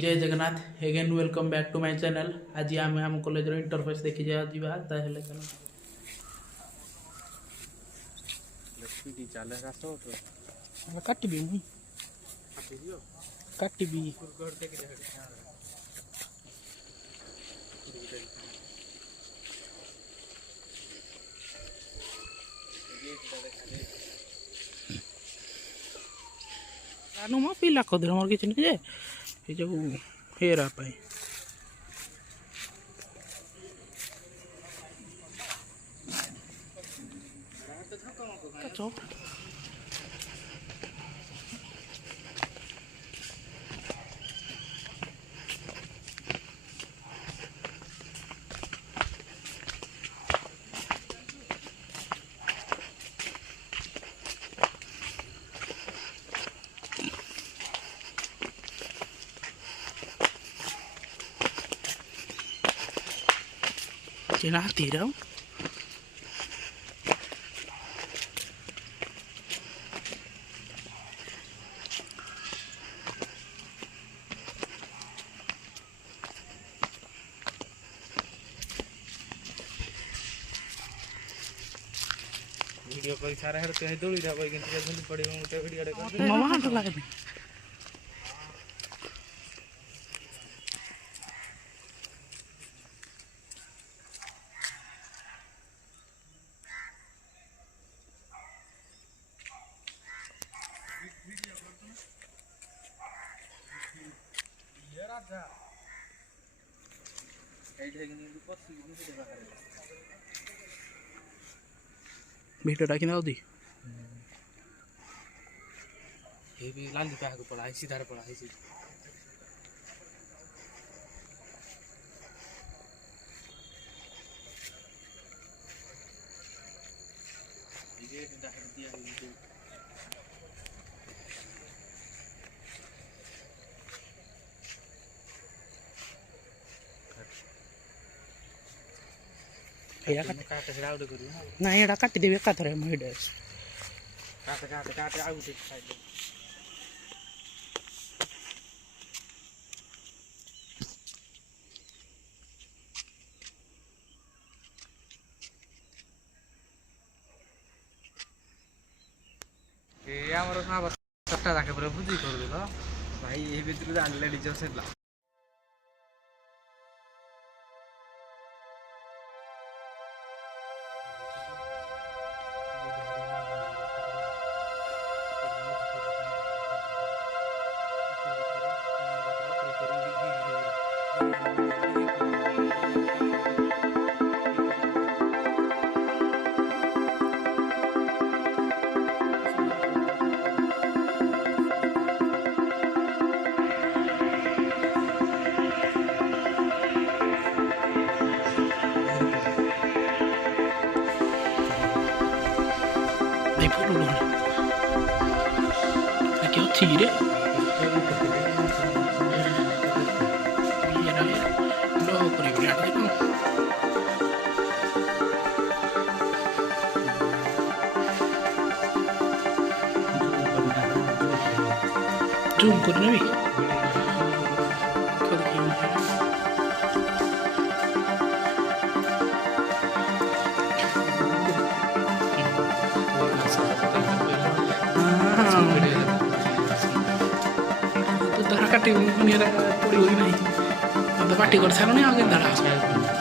जय Jagannath again welcome back to my channel. आज आम आम कॉलेज इंटरफेस देखी जावा ताहेले चलो काटबी मुई काटबी जानू मा पिला कदर मोर किछ नहीं जे ए जो हेरा पाई कचो Cina tidak. वीडियो कोई सारा हर कहीं दौड़ी जा कोई किंतु जल्दी पड़ी हूं तो वीडियो रे कर Mama ada lagi. ये राजा এই ঢেগনি উপর সিগনি से देखा करेगा Video dah kena udi. ये भी लाल दिखा को पड़ा है सीधा पड़ा है सीधा ये dah dia itu Ya kan? काट हिड़ा उड़ करू Nah, ya dah kat dewe kat re mai des. काट आउ दे साइड ए हमर ना बस सट्टा राखे पर बुझी कर देलो भाई ए भितर जानले डिजो सेला Dai pulu dong. Lagi oti deh. Iya dah. Lo pergi berada tu. Zoom kau ni. तो तरह काटी नहीं रहा पूरी हुई नहीं अब तो पार्टी कर सालों ने आगे धरा